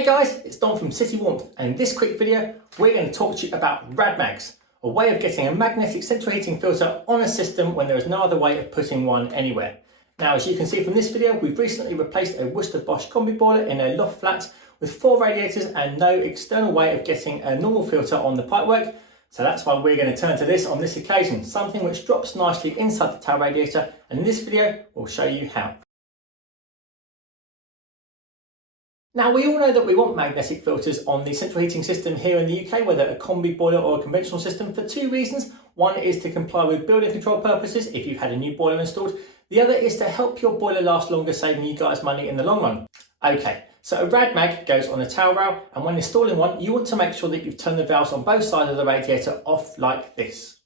Hey guys, it's Dom from City Warmth, and in this quick video we're going to talk to you about Radmags, a way of getting a magnetic central heating filter on a system when there is no other way of putting one anywhere. Now, as you can see from this video, we've recently replaced a Worcester Bosch combi boiler in a loft flat with 4 radiators and no external way of getting a normal filter on the pipework. So that's why we're going to turn to this on this occasion, something which drops nicely inside the tail radiator, and in this video we'll show you how. Now, we all know that we want magnetic filters on the central heating system here in the UK, whether a combi boiler or a conventional system, for 2 reasons. One is to comply with building control purposes if you've had a new boiler installed. The other is to help your boiler last longer, saving you guys money in the long run. Okay, so a Radmag goes on a tail rail, and when installing one, you want to make sure that you've turned the valves on both sides of the radiator off like this.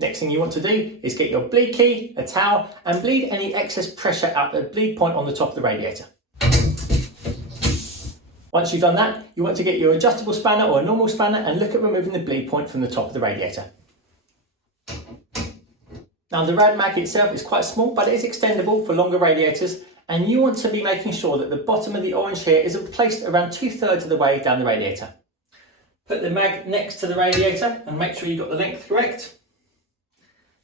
Next thing you want to do is get your bleed key, a towel, and bleed any excess pressure out the bleed point on the top of the radiator. Once you've done that, you want to get your adjustable spanner or a normal spanner and look at removing the bleed point from the top of the radiator. Now, the Radmag itself is quite small, but it is extendable for longer radiators, and you want to be making sure that the bottom of the orange here is placed around 2/3 of the way down the radiator. Put the mag next to the radiator and make sure you've got the length correct.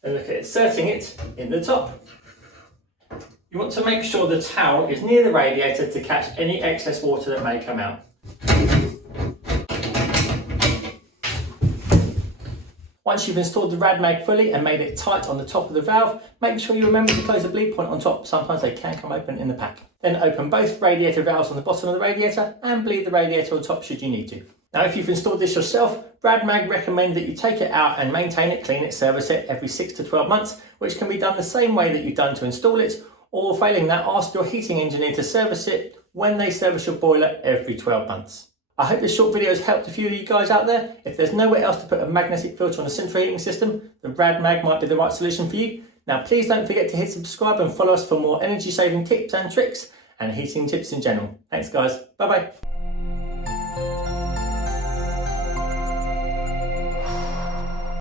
And look at inserting it in the top. You want to make sure the towel is near the radiator to catch any excess water that may come out. Once you've installed the Radmag fully and made it tight on the top of the valve, make sure you remember to close the bleed point on top. Sometimes they can come open in the pack. Then open both radiator valves on the bottom of the radiator and bleed the radiator on top should you need to. Now, if you've installed this yourself, Radmag recommend that you take it out and maintain it, clean it, service it every 6 to 12 months, which can be done the same way that you've done to install it, or failing that, ask your heating engineer to service it when they service your boiler every 12 months. I hope this short video has helped a few of you guys out there. If there's nowhere else to put a magnetic filter on a central heating system, the Radmag might be the right solution for you. Now, please don't forget to hit subscribe and follow us for more energy saving tips and tricks and heating tips in general. Thanks guys, bye bye.